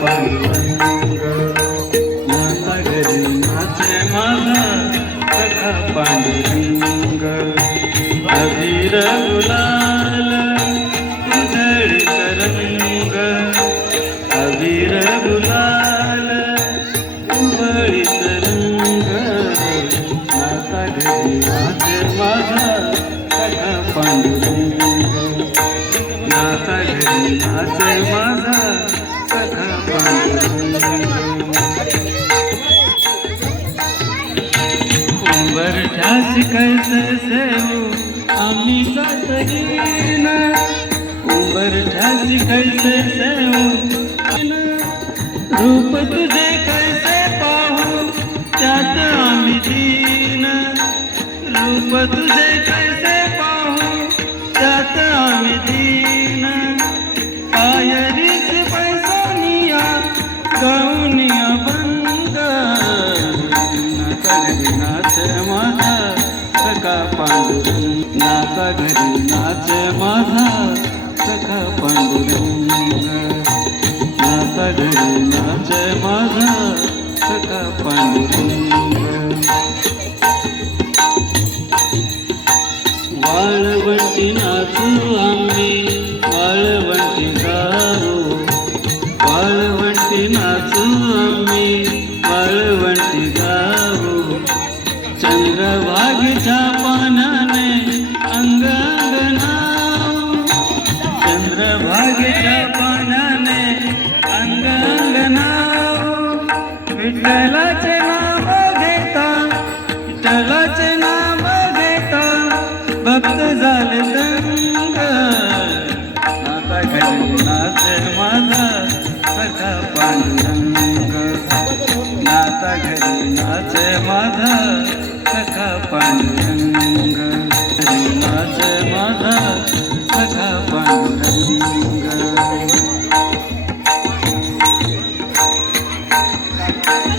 पांडुरंग नाता गुलाल उधळी तरंग अबीर गुलाल उधळी तरंग घरी माझा पांडुरंग घरी माझा सखा पांडुरंग कैसे सेवू आम्ही सातरीन उंबरठ्यास कैसे सेवू रूप तुझे कैसे पाहू त्यात आम्ही दीन. रूप तुझे कैसे पाहू त्यात आम्ही दीन. पायरीच घरी नाच माझा सखा पांडुरंग नाचा घरी नाच माझा सखा पांडुरंग नाचा घरी नाच माझा सखा पांडुरंग। वाळवंटी नाचू आम्ही वाळवंटी गाऊ वाळवंटी नाचू आम्ही वाळवंटी गाऊ चंद्रभागेच्या पानाने अंग अंगणाऊ चंद्रभागेच्या पानाने अंग अंगणाऊ विठ्ठलाचे नाव घेता विठ्ठलाचे नाव घेता भक्त झाले दंग. नाता घरी नाच माझा सखा पांडुरंग. नाता घरी नाच माझा सखा पांडुरंग तरी माझ माझा सखा पांडुरंग। Thank